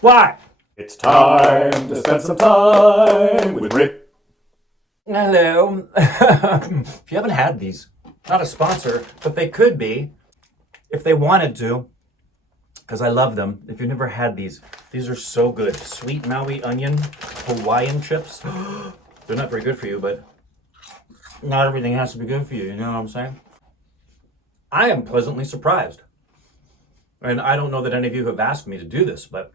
Why? It's time to spend some time with Rick. Hello. If you haven't had these, not a sponsor, but they could be if they wanted to, because I love them. If you've never had these are so good. Sweet Maui onion Hawaiian chips. They're not very good for you, but not everything has to be good for you. You know what I'm saying? I am pleasantly surprised. And I don't know that any of you have asked me to do this, but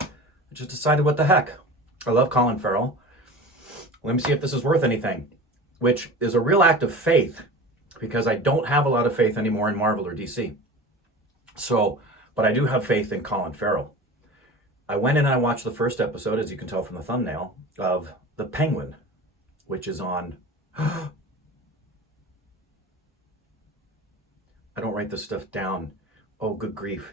I just decided what the heck. I love Colin Farrell. Let me see if this is worth anything, which is a real act of faith because I don't have a lot of faith anymore in Marvel or DC. So, but I do have faith in Colin Farrell. I went in and I watched the first episode, as you can tell from the thumbnail, of The Penguin, which is on... I don't write this stuff down. Oh, good grief.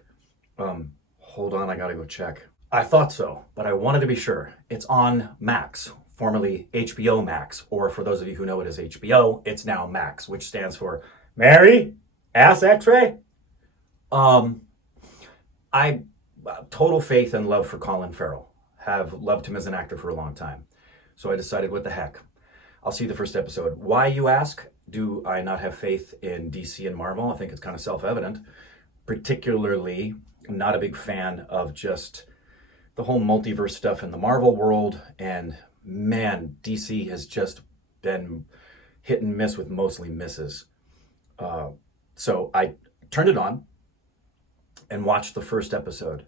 Hold on, I gotta go check. I thought so, but I wanted to be sure. It's on Max, formerly HBO Max, or for those of you who know it as HBO, it's now Max, which stands for Mary Ass X-Ray. I total faith and love for Colin Farrell. Have loved him as an actor for a long time. So I decided, what the heck? I'll see the first episode. Why, you ask? Do I not have faith in DC and Marvel? I think it's kind of self-evident. Particularly, I'm not a big fan of just the whole multiverse stuff in the Marvel world. And man, DC has just been hit and miss with mostly misses. So I turned it on and watched the first episode.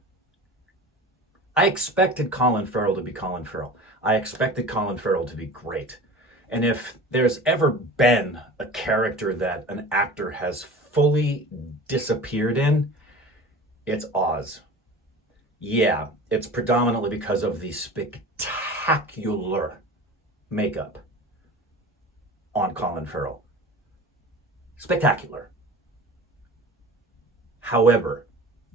I expected Colin Farrell to be Colin Farrell. I expected Colin Farrell to be great. And if there's ever been a character that an actor has fully disappeared in, it's Oz. Yeah, it's predominantly because of the spectacular makeup on Colin Farrell. Spectacular. However,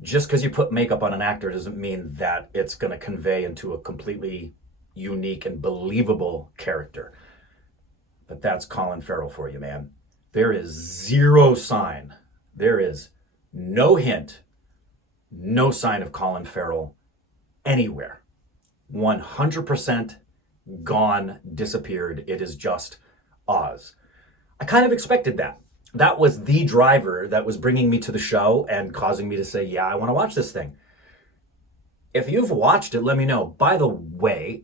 just because you put makeup on an actor doesn't mean that it's going to convey into a completely unique and believable character. But that's Colin Farrell for you, man. There is zero sign. There is no hint, no sign of Colin Farrell anywhere. 100% gone, disappeared. It is just Oz. I kind of expected that. That was the driver that was bringing me to the show and causing me to say, yeah, I want to watch this thing. If you've watched it, let me know. By the way,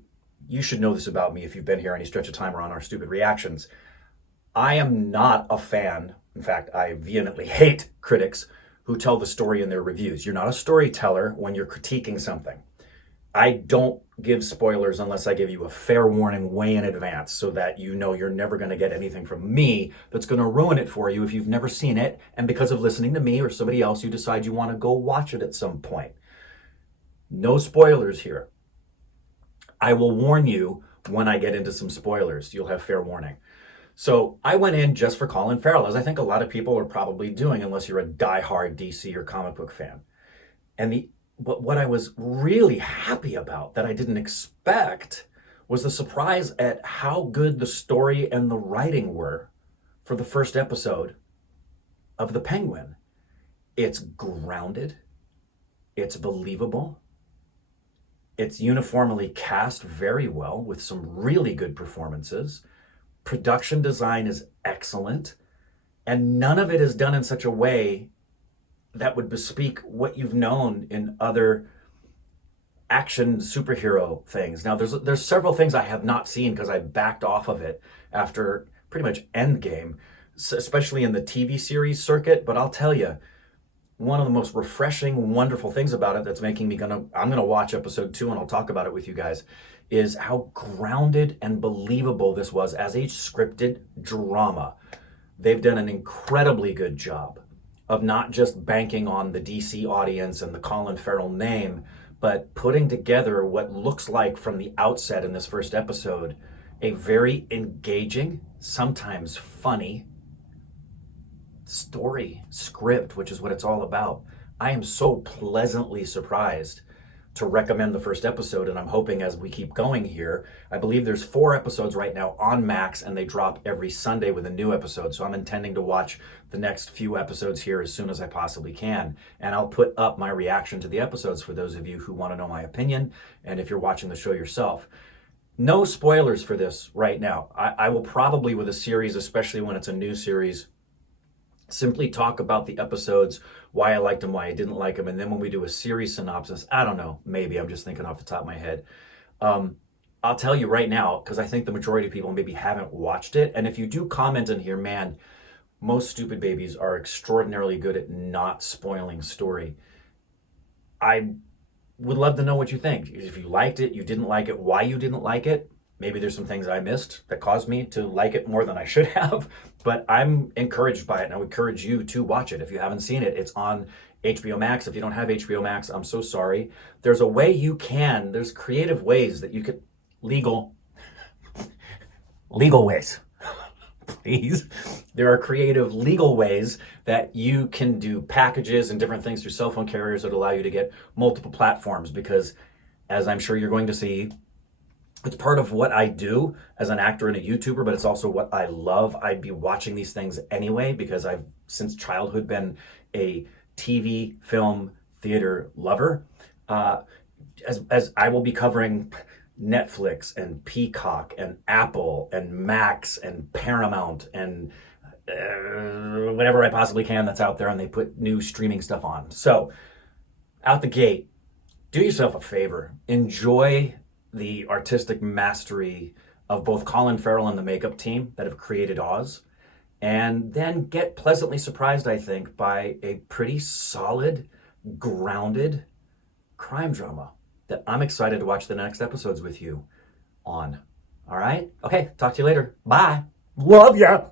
you should know this about me if you've been here any stretch of time or on our stupid reactions. I am not a fan. In fact, I vehemently hate critics who tell the story in their reviews. You're not a storyteller when you're critiquing something. I don't give spoilers unless I give you a fair warning way in advance so that you know you're never going to get anything from me that's going to ruin it for you if you've never seen it, and because of listening to me or somebody else, you decide you want to go watch it at some point. No spoilers here. I will warn you when I get into some spoilers. You'll have fair warning. So I went in just for Colin Farrell, as I think a lot of people are probably doing, unless you're a diehard DC or comic book fan. But what I was really happy about that I didn't expect was the surprise at how good the story and the writing were for the first episode of The Penguin. It's grounded. It's believable. It's uniformly cast very well with some really good performances. Production design is excellent. And none of it is done in such a way that would bespeak what you've known in other action superhero things. Now, there's several things I have not seen because I backed off of it after pretty much Endgame, especially in the TV series circuit. But I'll tell you, one of the most refreshing, wonderful things about it that's making me I'm gonna watch episode 2 and I'll talk about it with you guys, is how grounded and believable this was as a scripted drama. They've done an incredibly good job of not just banking on the DC audience and the Colin Farrell name, but putting together what looks like from the outset in this first episode, a very engaging, sometimes funny story script, which is what it's all about. I am so pleasantly surprised to recommend the first episode, and I'm hoping as we keep going here, I believe there's 4 episodes right now on Max, and they drop every Sunday with a new episode. So I'm intending to watch the next few episodes here as soon as I possibly can. And I'll put up my reaction to the episodes for those of you who want to know my opinion, and if you're watching the show yourself. No spoilers for this right now. I will probably, with a series, especially when it's a new series, simply talk about the episodes, why I liked them, why I didn't like them, and then when we do a series synopsis, I don't know, maybe, I'm just thinking off the top of my head. I'll tell you right now, because I think the majority of people maybe haven't watched it, and if you do comment in here, man, most stupid babies are extraordinarily good at not spoiling story. I would love to know what you think. If you liked it, you didn't like it, why you didn't like it. Maybe there's some things I missed that caused me to like it more than I should have, but I'm encouraged by it, and I would encourage you to watch it. If you haven't seen it, it's on HBO Max. If you don't have HBO Max, I'm so sorry. There's a way you can, there's creative ways that you could, legal ways, please. There are creative legal ways that you can do packages and different things through cell phone carriers that allow you to get multiple platforms, because as I'm sure you're going to see, it's part of what I do as an actor and a YouTuber, but it's also what I love. I'd be watching these things anyway because I've since childhood been a TV, film, theater lover. As I will be covering Netflix and Peacock and Apple and Max and Paramount and whatever I possibly can that's out there, and they put new streaming stuff on. So out the gate, do yourself a favor. Enjoy the artistic mastery of both Colin Farrell and the makeup team that have created Oz, and then get pleasantly surprised, I think, by a pretty solid, grounded crime drama that I'm excited to watch the next episodes with you on. All right? Okay, talk to you later. Bye. Love ya.